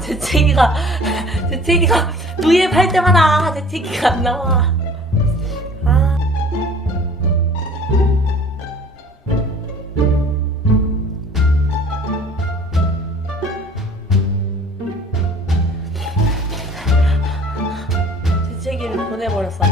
재채기가 V앱 할 때마다 재채기가 안 나와. 재채기를 보내버렸어.